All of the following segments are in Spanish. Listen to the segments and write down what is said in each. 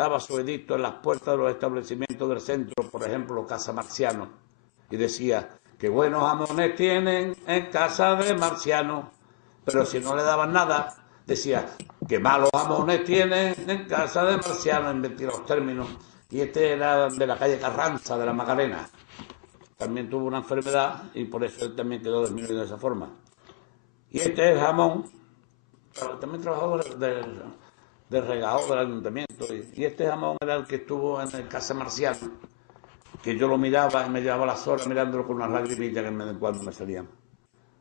daba su edicto en las puertas de los establecimientos del centro, por ejemplo, Casa Marciano, y decía: qué buenos jamones tienen en casa de Marciano. Pero si no le daban nada, decía: qué malos jamones tienen en casa de Marciano, inventé los términos. Y este era de la calle Carranza, de la Macarena. También tuvo una enfermedad y por eso él también quedó disminuido de esa forma. Y este es el jamón, también trabajó de regado del ayuntamiento. Y este jamón era el que estuvo en el Casa Marciano, que yo lo miraba y me llevaba las horas mirándolo con unas lagrimillas que de vez en cuando me salían.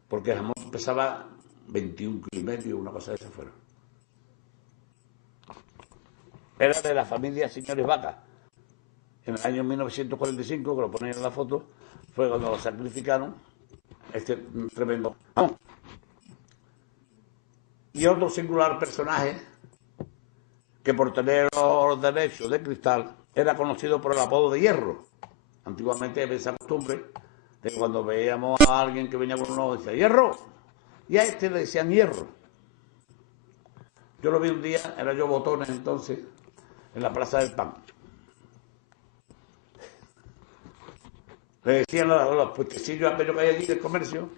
Porque el jamón pesaba 21 kilos y medio, una cosa de esa fuera. Era de la familia Señores Vaca. En el año 1945, que lo ponen en la foto, fue cuando lo sacrificaron, este tremendo jamón. Y otro singular personaje, que por tener los derechos de Cristal, era conocido por el apodo de Hierro. Antiguamente había esa costumbre de cuando veíamos a alguien que venía con uno, decía: ¡Hierro! Y a este le decían Hierro. Yo lo vi un día, era yo Botones entonces, en la Plaza del Pan. Le decían los puestecillos aquellos que hay allí del comercio,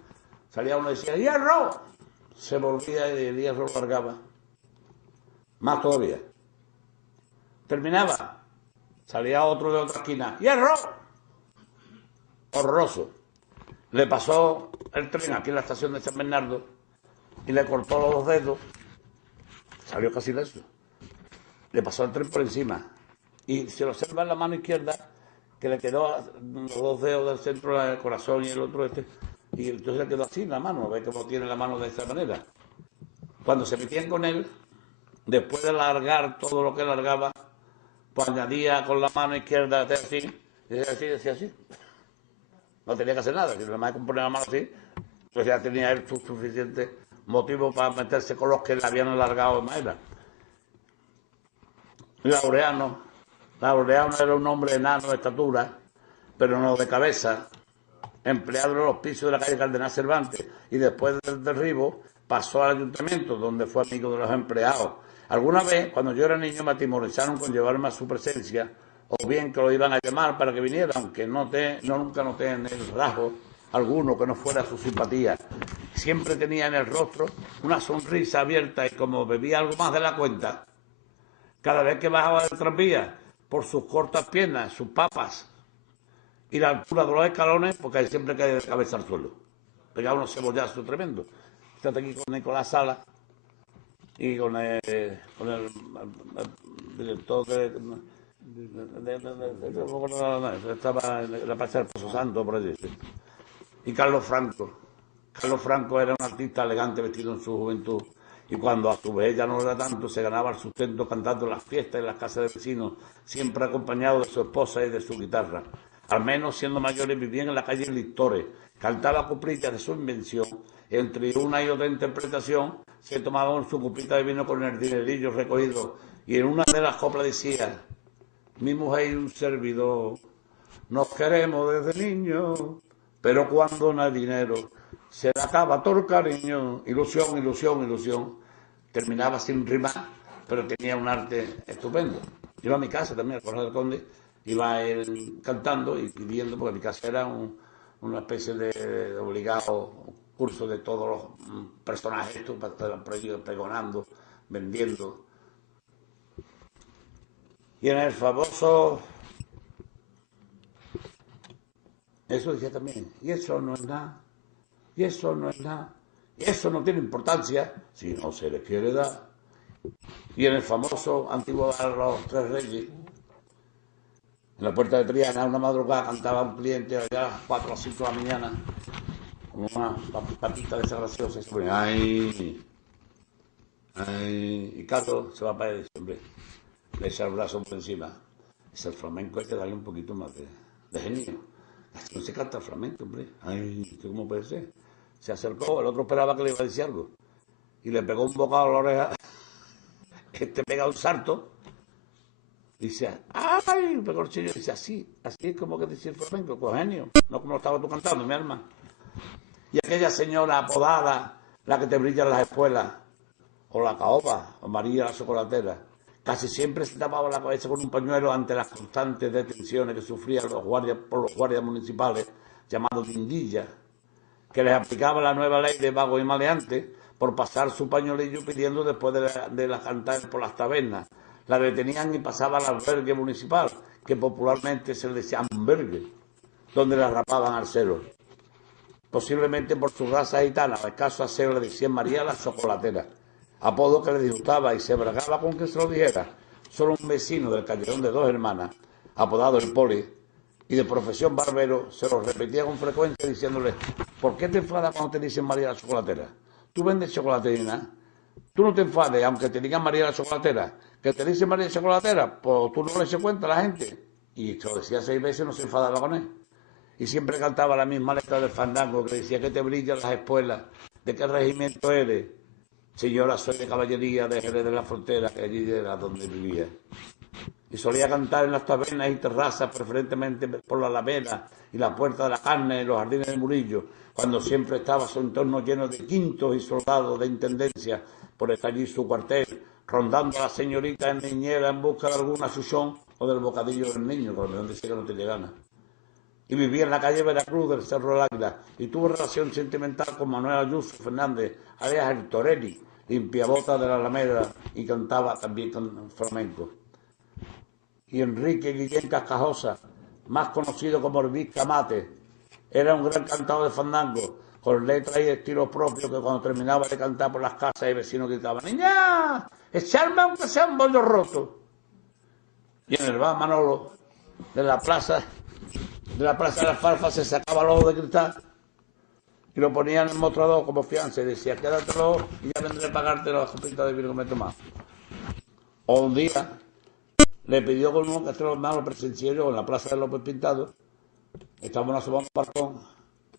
salía uno y decía: ¡Hierro! Se volvía y el Hierro lo largaba. Más todavía. Terminaba, salía otro de otra esquina: ¡Hierro! Horroroso. Le pasó el tren aquí en la estación de San Bernardo y le cortó los dos dedos. Salió casi leso. Le pasó el tren por encima. Y se lo observa en la mano izquierda, que le quedó los dos dedos del centro del corazón y el otro este. Y entonces le quedó así en la mano. Ve cómo tiene la mano de esta manera. Cuando se metían con él, después de largar todo lo que largaba, pues añadía con la mano izquierda así, decía así. No tenía que hacer nada, si nada más poner la mano así, pues ya tenía él suficiente motivo para meterse con los que le habían alargado de madera. Laureano era un hombre enano de estatura, pero no de cabeza, empleado en los pisos de la calle Cardenal Cervantes, y después del derribo pasó al ayuntamiento, donde fue amigo de los empleados. Alguna vez, cuando yo era niño, me atemorizaron con llevarme a su presencia, o bien que lo iban a llamar para que viniera, aunque nunca noté en el rasgo alguno que no fuera su simpatía. Siempre tenía en el rostro una sonrisa abierta y como bebía algo más de la cuenta, cada vez que bajaba del tranvía, por sus cortas piernas, sus papas y la altura de los escalones, porque ahí siempre cae de cabeza al suelo. Pegaba unos cebollazos tremendos. Estoy aquí con Nicolás Sala y con el director estaba en la Plaza del Pozo Santo, por allí. Y Carlos Franco. Carlos Franco era un artista elegante vestido en su juventud. Y cuando a su vez ya no era tanto, se ganaba el sustento cantando en las fiestas y en las casas de vecinos, siempre acompañado de su esposa y de su guitarra. Al menos siendo mayores vivían en la calle Lictores. Cantaba coplitas de su invención. Entre una y otra interpretación se tomaban su copita de vino con el dinerillo recogido. Y en una de las coplas decía: mi mujer y un servidor nos queremos desde niños, pero cuando no hay dinero se le acaba todo el cariño. Ilusión, ilusión, ilusión. Terminaba sin rimar, pero tenía un arte estupendo. Iba a mi casa también, al Corral del Conde, iba él cantando y pidiendo, porque mi casa era una especie de obligado curso de todos los personajes estos, para estar pregonando, vendiendo. Y en el famoso... Eso decía también: y eso no es nada, y eso no es nada, y eso no tiene importancia si no se les quiere dar. Y en el famoso antiguo bar Los Tres Reyes, en la Puerta de Triana, una madrugada cantaba un cliente allá a las 4 o las 5 de la mañana, con una patita de esa graciosa, y se ponía: ¡ay! ¡ay! Y Carlos se va para él y dice: hombre, le echa el brazo por encima. Es el flamenco, hay que darle un poquito más de genio. No se canta flamenco, hombre. Ay, ¿cómo puede ser? Se acercó, el otro esperaba que le iba a decir algo. Y le pegó un bocado a la oreja. Este pega un salto. Dice: ¡ay! Pegó el chillo y dice: así es como que dice el flamenco, con genio. No como lo estaba tú cantando, mi alma. Y aquella señora apodada, la que te brilla en las espuelas, o la caoba, o María la chocolatera, Casi siempre se tapaba la cabeza con un pañuelo ante las constantes detenciones que sufrían por los guardias municipales, llamados guindillas, que les aplicaba la nueva ley de vagos y maleantes por pasar su pañuelillo pidiendo después de la cantar por las tabernas. La detenían y pasaba al albergue municipal, que popularmente se le decía albergue, donde la rapaban al celo. Posiblemente por su raza gitana, al escaso aseo le decían María la Chocolatera, apodo que le disgustaba y se bragaba con que se lo dijera. Solo un vecino del Calderón de Dos Hermanas, apodado el Poli, y de profesión barbero, se lo repetía con frecuencia diciéndole: ¿por qué te enfadas cuando te dicen María la Chocolatera? ¿Tú vendes chocolatina? Tú no te enfades, aunque te digan María la Chocolatera. ¿Que te dicen María la Chocolatera? Pues tú no le eches cuenta a la gente. Y se lo decía 6 veces y no se enfadaba con él. Y siempre cantaba la misma letra del fandango que decía: que te brillan las espuelas, ¿de qué regimiento eres? Señora, soy de caballería de Jerez de la Frontera, que allí era donde vivía. Y solía cantar en las tabernas y terrazas, preferentemente por la Alameda y la Puerta de la Carne, en los jardines de Murillo, cuando siempre estaba su entorno lleno de quintos y soldados de intendencia por estar allí su cuartel, rondando a la señorita en niñera en busca de alguna chuchón o del bocadillo del niño, que a lo mejor decía que no tenía ganas. Y vivía en la calle Veracruz del Cerro del Águila y tuvo relación sentimental con Manuel Ayuso Fernández, alias el Torelli, limpiabota de la Alameda, y cantaba también con flamenco. Y Enrique Guillén Cascajosa, más conocido como el Vizcamate, era un gran cantador de fandango, con letras y estilo propio, que cuando terminaba de cantar por las casas el vecino gritaba: ¡niña! ¡Echarme aunque sea un bollo roto! Y en el bar Manolo de la plaza de la Alfalfa se sacaba el ojo de cristal y lo ponía en el mostrador como fianza y decía: quédatelo y ya vendré a pagarte la copita de vino que me he tomado. O un día le pidió con un castelo hermano, lo presencié yo en la plaza de López Pintado. Estábamos asomando un balcón.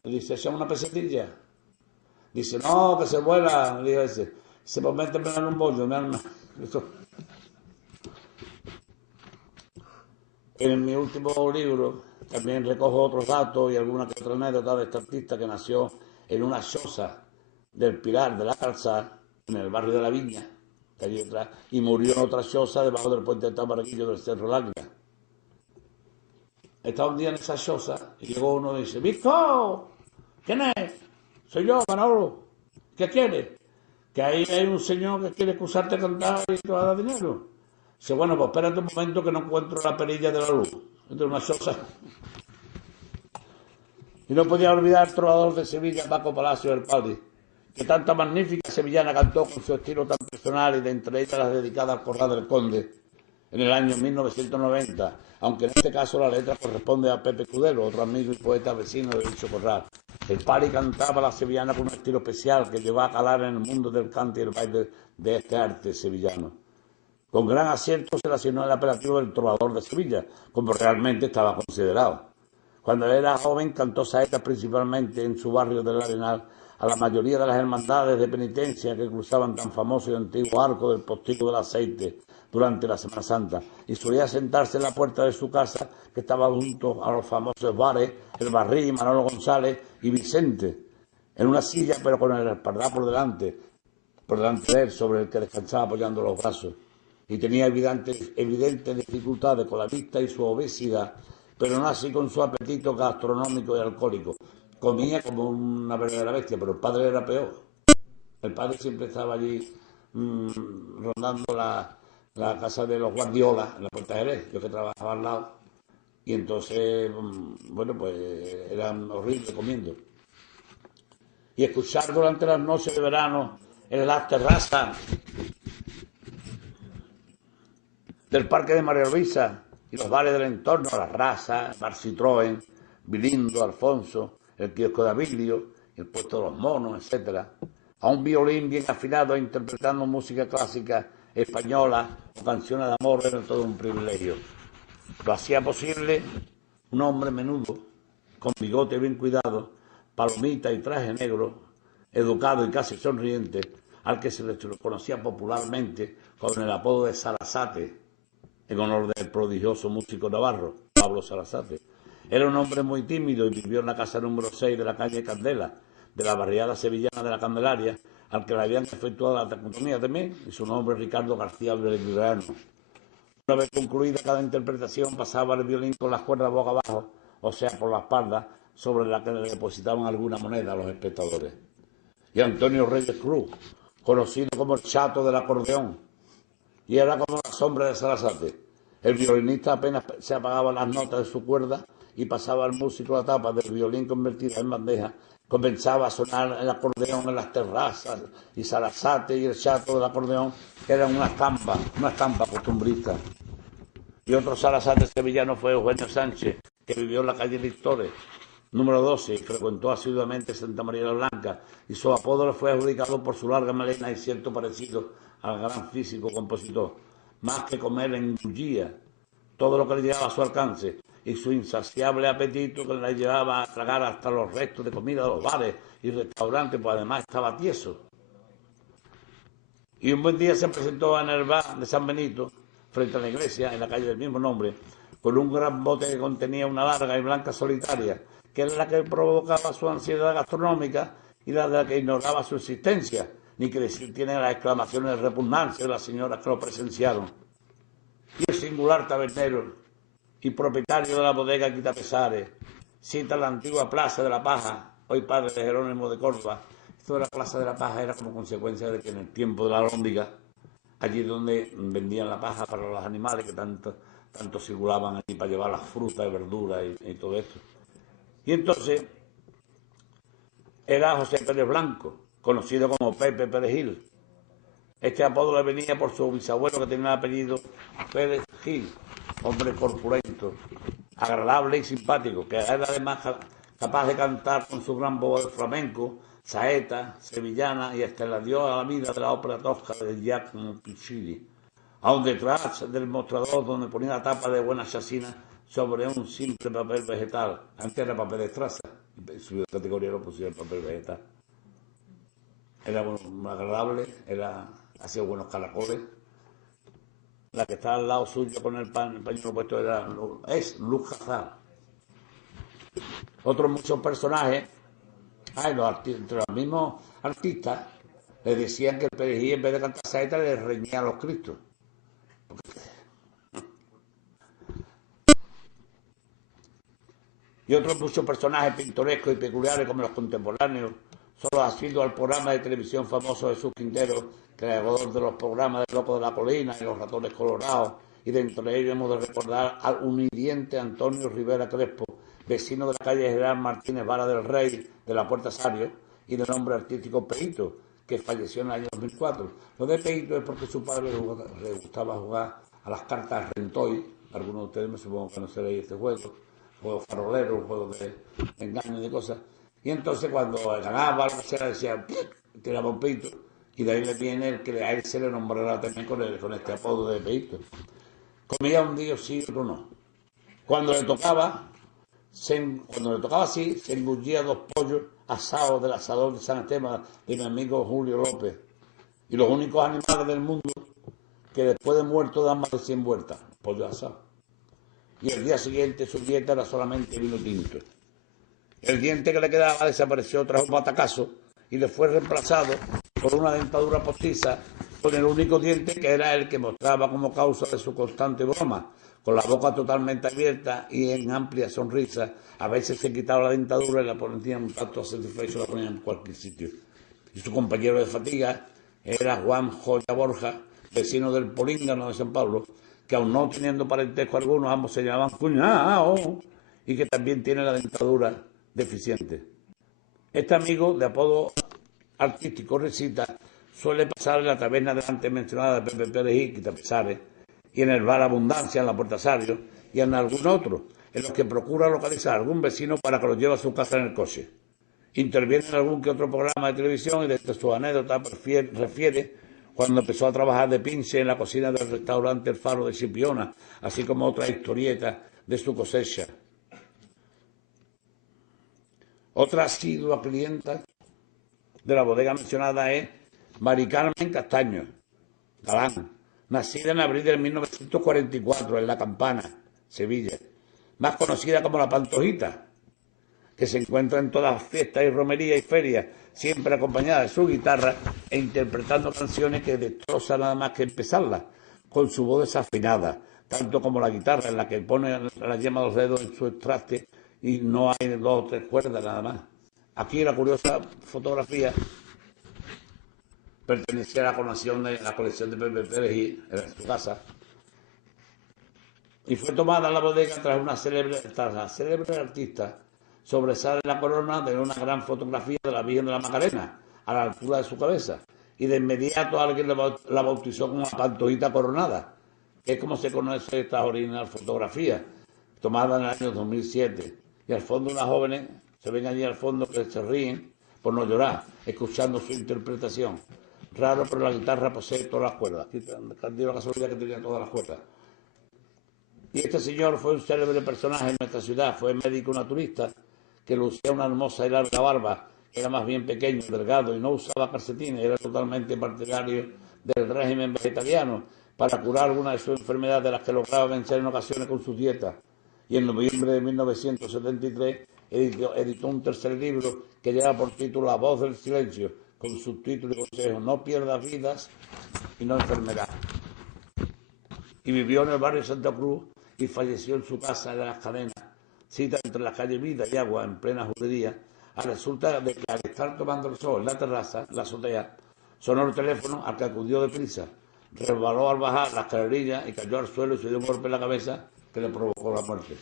Le dice: ¿echamos una pesetilla? Dice: no, que se vuela. Le dice ese: se pues méteme en un bollo, mi alma. En mi último libro también recojo otros datos y alguna que otra anécdota de este artista, que nació en una choza del Pilar de la Calzada, en el barrio de la Viña, que allí detrás, y murió en otra choza debajo del puente de Tamaraquillo del Cerro del Águila. Estaba un día en esa choza y llegó uno y dice: ¡Visto! ¿Quién es? Soy yo, Manolo. ¿Qué quieres? Que ahí hay un señor que quiere excusarte a cantar y te va a dar dinero. Dice: bueno, pues espérate un momento que no encuentro la perilla de la luz. Entre una choza. Y no podía olvidar el trovador de Sevilla, Paco Palacio del Paldi, que tanta magnífica sevillana cantó con su estilo tan personal, y de entre ellas las dedicadas al Corral del Conde en el año 1990, aunque en este caso la letra corresponde a Pepe Cudelo, otro amigo y poeta vecino de dicho corral. El Pali cantaba la sevillana con un estilo especial que llevó a calar en el mundo del cante y el baile de este arte sevillano. Con gran acierto se le asignó el apelativo del trovador de Sevilla, como realmente estaba considerado. Cuando era joven cantó saetas principalmente en su barrio del Arenal a la mayoría de las hermandades de penitencia que cruzaban tan famoso y antiguo arco del Postigo del Aceite durante la Semana Santa, y solía sentarse en la puerta de su casa, que estaba junto a los famosos bares El Barril, Manolo González y Vicente, en una silla pero con el espaldar por delante de él, sobre el que descansaba apoyando los brazos, y tenía evidentes dificultades con la vista y su obesidad, pero no así con su apetito gastronómico y alcohólico. Comía como una verdadera bestia, pero el padre era peor. El padre siempre estaba allí rondando la casa de los Guardiola, en la Puerta de Jerez, yo que trabajaba al lado, y entonces, bueno, pues eran horribles comiendo. Y escuchar durante las noches de verano en las terrazas del Parque de María Luisa y los bares del entorno, La Raza, Bar Citroën, Bilindo, Alfonso, el kiosco de Abilio, el puesto de los monos, etc., a un violín bien afinado interpretando música clásica española o canciones de amor, era todo un privilegio. Lo hacía posible un hombre menudo, con bigote bien cuidado, palomita y traje negro, educado y casi sonriente, al que se le conocía popularmente con el apodo de Sarasate, en honor del prodigioso músico navarro, Pablo Sarasate. Era un hombre muy tímido y vivió en la casa número 6 de la calle Candela, de la barriada sevillana de la Candelaria, al que le habían efectuado la traqueotomía también, y su nombre es Ricardo García Belgrano. Una vez concluida cada interpretación, pasaba el violín con las cuerdas boca abajo, o sea, por la espalda, sobre la que le depositaban alguna moneda a los espectadores. Y Antonio Reyes Cruz, conocido como el chato del acordeón, y era como la sombra de Sarasate. El violinista apenas se apagaba las notas de su cuerda y pasaba al músico la tapa del violín convertida en bandeja. Comenzaba a sonar el acordeón en las terrazas y Sarasate y el chato del acordeón eran una estampa costumbrista. Y otro Sarasate sevillano fue Eugenio Sánchez, que vivió en la calle Lictores, número 12, y frecuentó asiduamente Santa María la Blanca, y su apodo le fue adjudicado por su larga melena y cierto parecido al gran físico compositor. Más que comer engullía todo lo que le llegaba a su alcance, y su insaciable apetito que le llevaba a tragar hasta los restos de comida de los bares y restaurantes, pues además estaba tieso. Y un buen día se presentó en el bar de San Benito, frente a la iglesia, en la calle del mismo nombre, con un gran bote que contenía una larga y blanca solitaria, que era la que provocaba su ansiedad gastronómica y la de la que ignoraba su existencia, ni que decir tiene las exclamaciones de repugnancia de las señoras que lo presenciaron. Y el singular tabernero y propietario de la bodega Quitapesares cita la antigua Plaza de la Paja, hoy padre de Jerónimo de Córdoba. Esto de la Plaza de la Paja era como consecuencia de que en el tiempo de la alhóndiga, allí donde vendían la paja para los animales que tanto circulaban allí para llevar las frutas y verduras y todo esto. Y entonces era José Pérez Blanco, conocido como Pepe Perejil. Este apodo le venía por su bisabuelo, que tenía el apellido Pérez Gil, hombre corpulento, agradable y simpático, que era además capaz de cantar con su gran voz de flamenco, saeta, sevillana, y hasta la dio a la vida de la ópera tosca de Giacomo Puccini, aun detrás del mostrador donde ponía la tapa de buena chacina sobre un simple papel vegetal. Antes era papel de estraza, y su categoría lo pusieron papel vegetal. Era bueno, agradable, hacía buenos caracoles. La que está al lado suyo con el pañuelo puesto es Luz Hazard. Otros muchos personajes, entre los mismos artistas, le decían que el Perejil, en vez de cantar saeta, le reñía a los Cristos. Y otros muchos personajes pintorescos y peculiares, como los contemporáneos, solo ha sido al programa de televisión famoso de Jesús Quintero, creador de los programas de Loco de la Colina y Los Ratones Colorados, y de entre ellos hemos de recordar al unidiente Antonio Rivera Crespo, vecino de la calle General Martínez Vara del Rey, de la Puerta Sario, y de nombre artístico Peito, que falleció en el año 2004. Lo de Peito es porque su padre le gustaba jugar a las cartas Rentoy. Algunos de ustedes me supongo que no conoceréis este juego farolero, un juego de engaño y de cosas. Y entonces cuando ganaba, decía, tiraba un peito, y de ahí le viene el que a él se le nombrará también con este apodo de peito. Comía un día sí, otro no. Cuando le tocaba así, se engullía 2 pollos asados del asador de San Esteban de mi amigo Julio López. Y los únicos animales del mundo que después de muerto dan más de 100 vueltas, pollos asados. Y el día siguiente su dieta era solamente vino tinto. El diente que le quedaba desapareció tras un batacazo y le fue reemplazado por una dentadura postiza con el único diente que era el que mostraba como causa de su constante broma, con la boca totalmente abierta y en amplia sonrisa. A veces se quitaba la dentadura y la ponía un tanto satisfecho, la ponía en cualquier sitio. Y su compañero de fatiga era Juan Joya Borja, vecino del Políngano de San Pablo, que aun no teniendo parentesco alguno, ambos se llamaban cuñado, y que también tiene la dentadura deficiente. Este amigo, de apodo artístico Recita, suele pasar en la taberna de antes mencionada de Pepe Perejil, Quitapesares, y en el bar Abundancia, en la Puerta Sario, y en algún otro, en los que procura localizar a algún vecino para que lo lleve a su casa en el coche. Interviene en algún que otro programa de televisión y desde su anécdota refiere cuando empezó a trabajar de pinche en la cocina del restaurante El Faro de Chipiona, así como otra historieta de su cosecha. Otra asidua clienta de la bodega mencionada es Mari Carmen Castaño Galán, nacida en abril de 1944 en La Campana, Sevilla, más conocida como La Pantojita, que se encuentra en todas las fiestas y romerías y ferias, siempre acompañada de su guitarra e interpretando canciones que destrozan nada más que empezarlas, con su voz desafinada, tanto como la guitarra, en la que pone la yema de los dedos en su traste y no hay 2 o 3 cuerdas nada más. Aquí la curiosa fotografía pertenecía a la colección de Pepe Pérez y en su casa. Y fue tomada en la bodega tras la célebre artista sobresale la corona de una gran fotografía de la Virgen de la Macarena a la altura de su cabeza. Y de inmediato alguien la bautizó como la Pantojita Coronada, que es como se conoce esta original fotografía, tomada en el año 2007. Y al fondo unas jóvenes se ven allí al fondo que se ríen por no llorar, escuchando su interpretación. Raro, pero la guitarra posee todas las cuerdas. Aquí dio la casualidad que tenía todas las cuerdas. Y este señor fue un célebre personaje en nuestra ciudad, fue médico naturista, que lucía una hermosa y larga barba, era más bien pequeño, delgado y no usaba calcetines, era totalmente partidario del régimen vegetariano para curar alguna de sus enfermedades de las que lograba vencer en ocasiones con sus dietas. Y en noviembre de 1973 editó un tercer libro que lleva por título La voz del silencio, con subtítulo y consejo: no pierdas vidas y no enfermedad. Y vivió en el barrio Santa Cruz y falleció en su casa de las Cadenas, cita entre las calles Vida y Agua, en plena judería. Resulta de que al estar tomando el sol en la terraza, la azotea, sonó el teléfono al que acudió deprisa, resbaló al bajar las escalerillas y cayó al suelo y se dio un golpe en la cabeza que le provocó la muerte.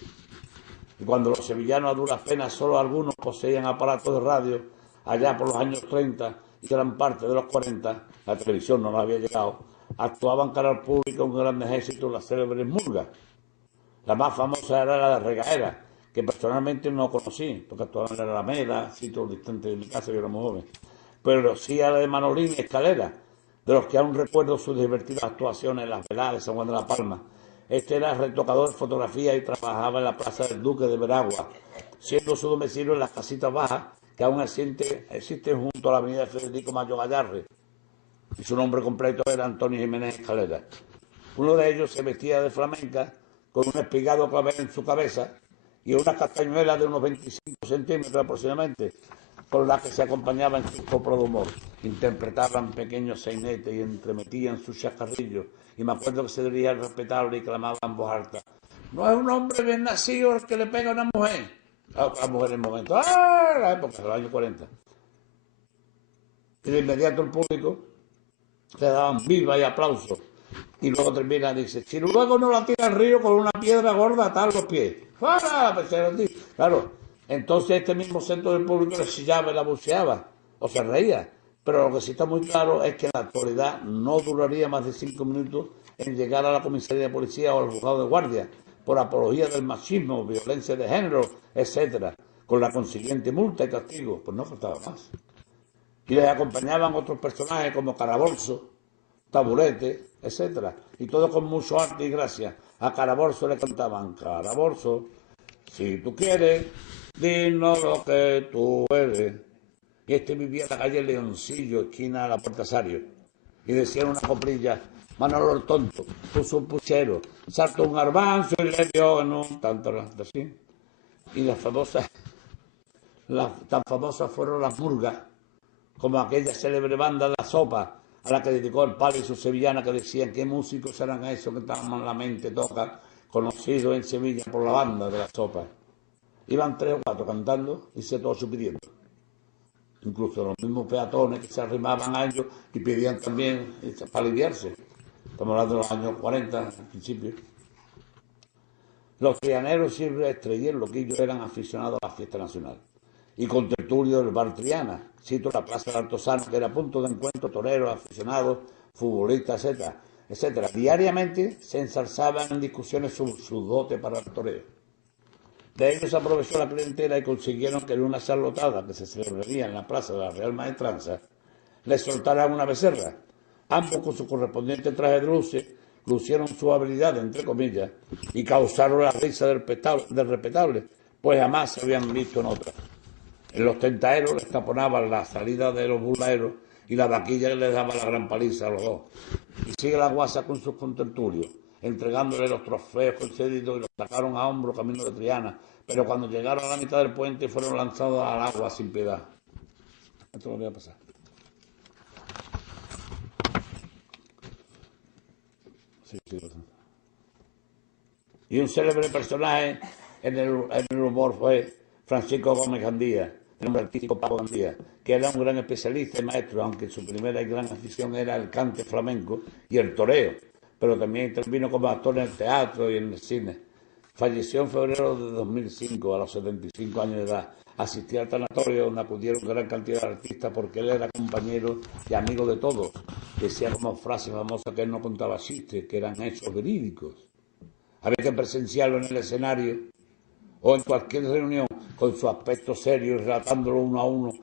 Y cuando los sevillanos a duras penas, solo algunos poseían aparatos de radio, allá por los años 30 y gran parte de los 40, la televisión no nos había llegado, actuaban cara al público con grandes éxitos las célebres murgas. La más famosa era la de Regaera, que personalmente no conocí, porque actuaban en la Alameda, sitios distantes de mi casa, yo era muy joven. Pero sí a la de Manolín y Escalera, de los que aún recuerdo sus divertidas actuaciones en las veladas de San Juan de la Palma. Este era retocador de fotografía y trabajaba en la Plaza del Duque de Veragua, siendo su domicilio en las casitas bajas que aún existen junto a la avenida Federico Mayo Gallarre. Y su nombre completo era Antonio Jiménez Escalera. Uno de ellos se vestía de flamenca con un espigado clavel en su cabeza y una castañuela de unos 25 centímetros aproximadamente, con la que se acompañaba en sus coplos de humor. Interpretaban pequeños sainetes y entremetían sus chascarrillos. Y me acuerdo que se dirigía al respetable y clamaba en voz alta: no es un hombre bien nacido el que le pega a una mujer. Claro, la mujer en el momento, ¡ah! La época, de los años 40. Y de inmediato el público le daban viva y aplausos. Y luego termina, dice: si luego no la tira al río con una piedra gorda, atar los pies. ¡Fuera! Claro, entonces este mismo centro del público le chillaba y la buceaba, o se reía. Pero lo que sí está muy claro es que en la actualidad no duraría más de 5 minutos en llegar a la comisaría de policía o al juzgado de guardia por apología del machismo, violencia de género, etcétera, con la consiguiente multa y castigo. Pues no faltaba más. Y les acompañaban otros personajes como Carabolso, Taburete, etcétera, y todo con mucho arte y gracia. A Carabolso le cantaban: Carabolso, si tú quieres, dinos lo que tú eres. Y este vivía en la calle Leoncillo, esquina a la Puerta Sario, y decían una coplilla: Manolo el tonto puso un puchero, saltó un garbanzo y le dio en un tanto así. Y tan famosas fueron las murgas, como aquella célebre banda de La Sopa, a la que dedicó el padre y su sevillana, que decían: ¿qué músicos eran esos que tan malamente tocan? Conocidos en Sevilla por la banda de La Sopa. Iban 3 o 4 cantando y se todos pidiendo. Incluso los mismos peatones que se arrimaban a ellos y pedían también para aliviarse. Estamos hablando de los años 40, al principio. Los trianeros silvestres y el loquillo eran aficionados a la fiesta nacional. Y con tertulio del bar Triana, sito la Plaza del Altozano, que era punto de encuentro toreros, aficionados, futbolistas, etcétera. Diariamente se ensalzaban en discusiones su dote para el toreo. De ellos aprovechó la clientela y consiguieron que en una charlotada que se celebraría en la Plaza de la Real Maestranza les soltaran una becerra. Ambos, con su correspondiente traje de luces, lucieron su habilidad, entre comillas, y causaron la risa del respetable, pues jamás se habían visto en otra. En los tentaeros les taponaban la salida de los burlaeros y la vaquilla les daba la gran paliza a los dos. Y sigue la guasa con sus contertulios, entregándole los trofeos concedidos, y los sacaron a hombro camino de Triana, pero cuando llegaron a la mitad del puente fueron lanzados al agua sin piedad. Esto lo voy a pasar. Sí. Y un célebre personaje en el humor fue Francisco Gómez Gandía, el nombre artístico Paco Gandía, que era un gran especialista y maestro, aunque su primera y gran afición era el cante flamenco y el toreo, pero también intervino como actor en el teatro y en el cine. Falleció en febrero de 2005, a los 75 años de edad. Asistía al tanatorio donde acudieron gran cantidad de artistas porque él era compañero y amigo de todos. Decía como frase famosa que él no contaba chistes, que eran hechos verídicos. Había que presenciarlo en el escenario o en cualquier reunión con su aspecto serio y relatándolo uno a uno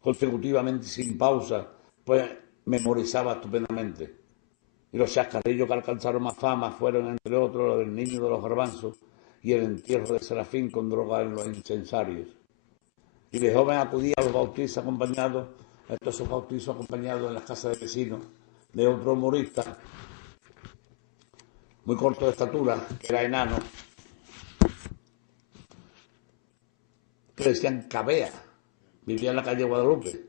consecutivamente sin pausa, pues memorizaba estupendamente. Y los chascarrillos que alcanzaron más fama fueron, entre otros, los del niño de los garbanzos y el entierro de Serafín con droga en los incensarios. Y de joven acudía a los bautizos acompañados, a estos bautizos acompañados en las casas de vecinos de otro humorista muy corto de estatura, que era enano, que le decían Cabea, vivía en la calle Guadalupe.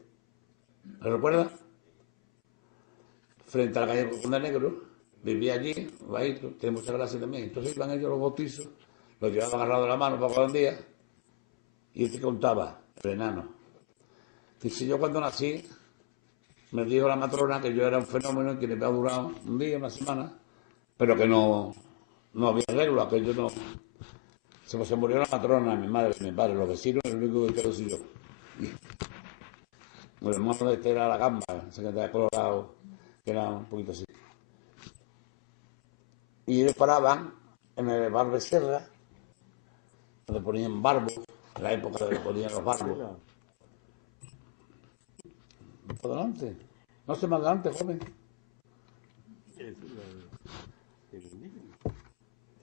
¿Lo recuerda? Frente a la calle Conde Negro, vivía allí, bajito, tiene mucha gracia también. Entonces iban ellos los bautizos, los llevaban agarrado de la mano para cada día, y él te contaba, el enano. Dice, yo cuando nací, me dijo la matrona que yo era un fenómeno y que me había durado un día, una semana, pero que no había arreglo, aquello no. Se murió la matrona, mi madre, mi padre, los vecinos, el único que quedó soy yo. El hermano de este era la gamba, ese que estaba colorado, que era un poquito así. Y ellos paraban en el bar de Serra, donde ponían barbos, en la época de que ponían los barbos. Por delante. No sé más adelante, joven.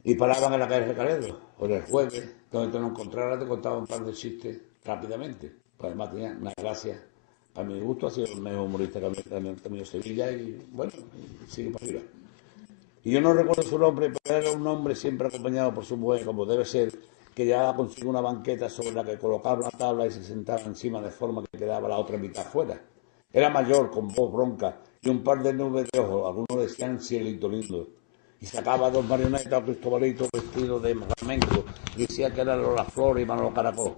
Y paraban en la calle Recaredo, o en el jueves, donde te lo encontraras, te contaban un par de chistes rápidamente. Pues además tenía una gracia. Para mi gusto ha sido el mejor humorista que ha tenido Sevilla y bueno, sigue para arriba. Y yo no recuerdo su nombre, pero era un hombre siempre acompañado por su mujer, como debe ser, que llevaba consigo una banqueta sobre la que colocaba una tabla y se sentaba encima de forma que quedaba la otra mitad fuera. Era mayor, con voz bronca y un par de nubes de ojos, algunos decían cielito lindo. Y sacaba dos marionetas, Cristobalito vestido de flamenco, y decía que eran Lola Flores y Manolo Caracol.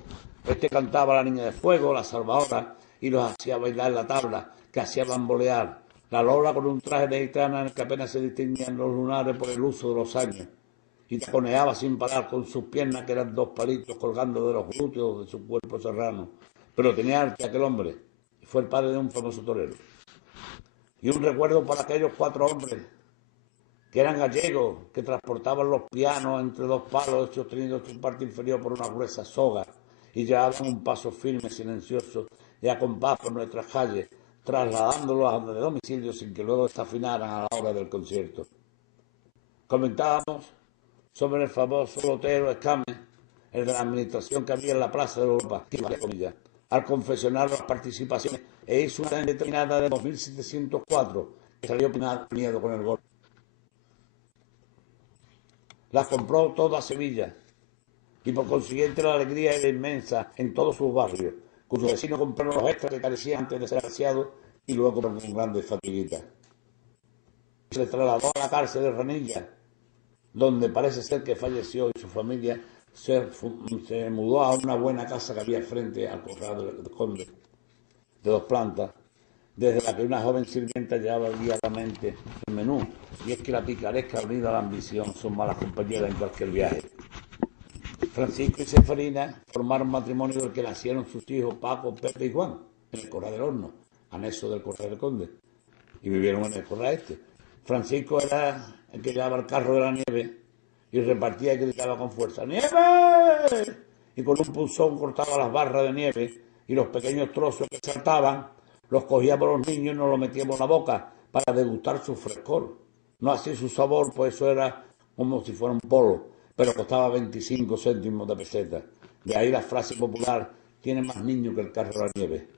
Este cantaba La Niña de Fuego, La Salvadora, y los hacía bailar la tabla, que hacía bambolear. La Lola con un traje de gitana en el que apenas se distinguían los lunares por el uso de los años. Y taconeaba sin parar con sus piernas, que eran dos palitos colgando de los glúteos de su cuerpo serrano. Pero tenía arte aquel hombre, y fue el padre de un famoso torero. Y un recuerdo para aquellos 4 hombres que eran gallegos, que transportaban los pianos entre 2 palos sostenidos su parte inferior por una gruesa soga, y llevaban un paso firme, silencioso y a compás por nuestras calles, trasladándolos a de domicilio sin que luego desafinaran a la hora del concierto. Comentábamos sobre el famoso lotero Escame, el de la administración que había en la Plaza de Europa, al confesionar las participaciones e hizo una determinada de 2704, que salió miedo con el gol. Las compró toda Sevilla y por consiguiente la alegría era inmensa en todos sus barrios, cuyos vecinos compraron los extras que carecían antes de ser aseados y luego con grandes fatiguitas. Se le trasladó a la cárcel de Ranilla, donde parece ser que falleció y su familia se mudó a una buena casa que había frente al corral del conde, de 2 plantas, desde la que una joven sirvienta llevaba diariamente el menú. Y es que la picaresca unida a la ambición son malas compañeras en cualquier viaje. Francisco y Seferina formaron matrimonio del que nacieron sus hijos Paco, Pepe y Juan, en el Corral del Horno, anexo del Corral del Conde, y vivieron en el Corral este. Francisco era el que llevaba el carro de la nieve y repartía y gritaba con fuerza, ¡nieve! Y con un punzón cortaba las barras de nieve y los pequeños trozos que saltaban los cogíamos los niños y nos los metíamos en la boca para degustar su frescor. No así su sabor, pues eso era como si fuera un polo, pero costaba 25 céntimos de peseta. De ahí la frase popular, tiene más niños que el carro de la nieve.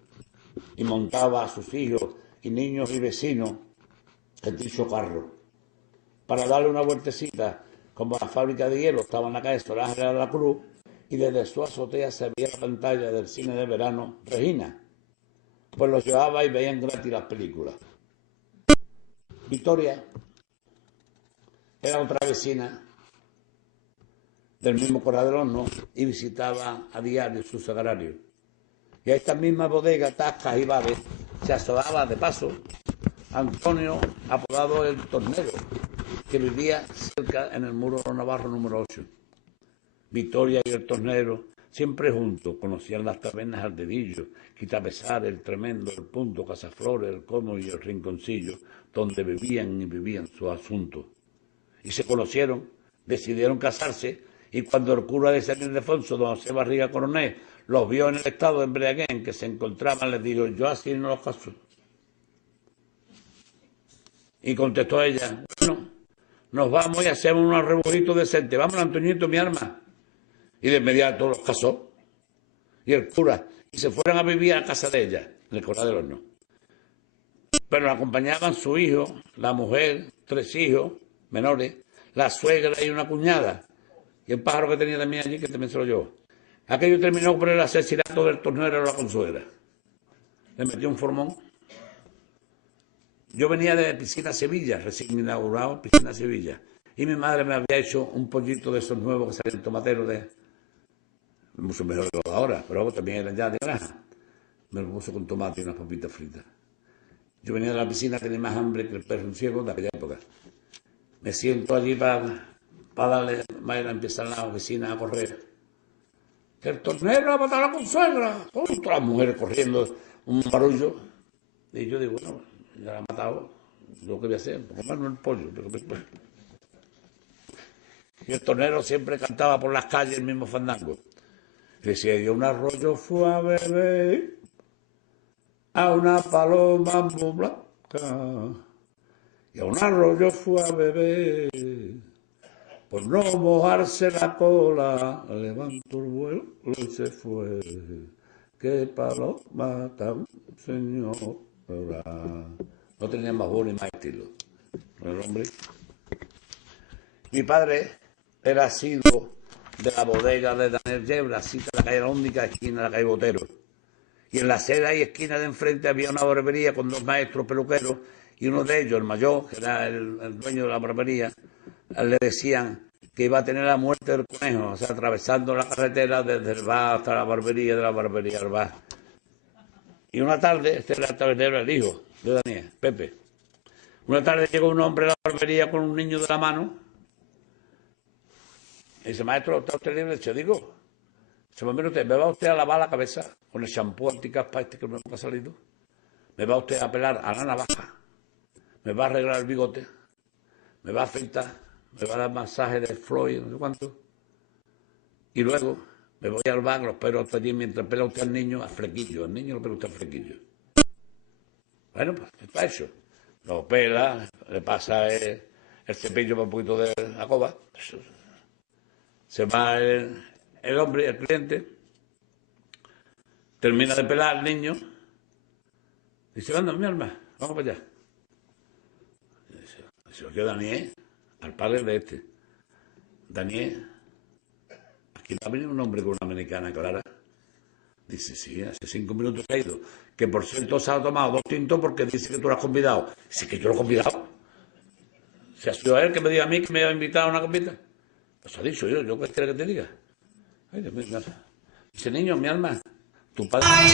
Y montaba a sus hijos y niños y vecinos el dicho carro. Para darle una vueltecita, como la fábrica de hielo estaba en la calle Sol Ángel de la Cruz, y desde su azotea se veía la pantalla del cine de verano Regina. Pues los llevaba y veían gratis las películas. Victoria era otra vecina del mismo Corral del Horno y visitaba a diario su sagrario. Y a esta misma bodega, Tascas y Bares, se asomaba de paso Antonio, apodado el Tornero, que vivía cerca en el Muro de los Navarros número 8. Victoria y el Tornero, siempre juntos, conocían las tabernas al dedillo, Quitapesar, el Tremendo, el Punto, Casaflores, el Como y el Rinconcillo, donde bebían y vivían sus asuntos. Y se conocieron, decidieron casarse, y cuando el cura de San Ildefonso, don José Barriga Coronel, los vio en el estado de embriaguez en que se encontraban, les dijo: yo así no los caso. Y contestó ella: bueno, nos vamos y hacemos unos rebujitos decentes. Vamos, Antoñito, mi arma. Y de inmediato los casó. Y el cura. Y se fueron a vivir a casa de ella, en el Corral del Horno. Pero la acompañaban su hijo, la mujer, 3 hijos menores, la suegra y una cuñada. Y el pájaro que tenía también allí, que también se lo llevó. Aquello terminó por el asesinato del Tornero de la consuegra. Le metió un formón. Yo venía de Piscina Sevilla, recién inaugurado Piscina Sevilla. Y mi madre me había hecho un pollito de esos nuevos que salen tomateros mucho mejor que los de ahora, pero también eran ya de granja. Me lo puso con tomate y unas papitas fritas. Yo venía de la piscina, tenía más hambre que el perro un ciego de aquella época. Me siento allí para darle, Mayra empieza en la oficina a correr. Que el Tornero ha matado a la consuegra. Todas las mujeres corriendo, un barullo. Y yo digo, bueno, ya la ha matado, lo que voy a hacer, comerme el pollo. Pero... Y el Tornero siempre cantaba por las calles el mismo fandango. Decía yo: un arroyo fue a beber a una paloma muy blanca, y a un arroyo fue a beber, por no mojarse la cola, levantó el vuelo y se fue. Qué paloma tan señora. No tenía más voz ni más estilo. El hombre. Mi padre era asiduo de la bodega de Daniel Yebra, cita en la calle La Única, esquina de la calle Botero. Y en la acera y esquina de enfrente había una barbería con 2 maestros peluqueros, y uno de ellos, el mayor, que era el dueño de la barbería, le decían que iba a tener la muerte del conejo, o sea, atravesando la carretera desde el bar hasta la barbería, de la barbería al bar. Y una tarde, este era el tabernero, el hijo de Daniel, Pepe. Una tarde llegó un hombre a la barbería con un niño de la mano. Y dice: maestro, ¿está usted libre? Yo digo, se me usted, me va usted a lavar la cabeza con el champú anticaspa este que me ha salido. Me va usted a pelar a la navaja. Me va a arreglar el bigote. Me va a afeitar. Me va a dar masaje de Freud, no sé cuánto. Y luego me voy al bar, los pelo hasta allí mientras pela usted al niño a flequillo. Al niño lo pela usted a flequillo. Bueno, pues está hecho. Lo pela, le pasa el cepillo para un poquito de la coba. Se va el hombre, el cliente, termina de pelar al niño, dice: anda, mi alma, vamos para allá. Se lo queda Daniel, al padre de este. Daniel, aquí va a venir un hombre con una americana clara. Dice: sí, hace 5 minutos que ha ido. Que por cierto se ha tomado 2 tintos porque dice que tú lo has convidado. Dice: que yo lo he convidado. Se ha sido a él que me diga a mí que me ha invitado a una copita. Pues ha dicho yo, ¿qué quiere que te diga? Ay, Dios mío. Dice: niño, mi alma, tu padre...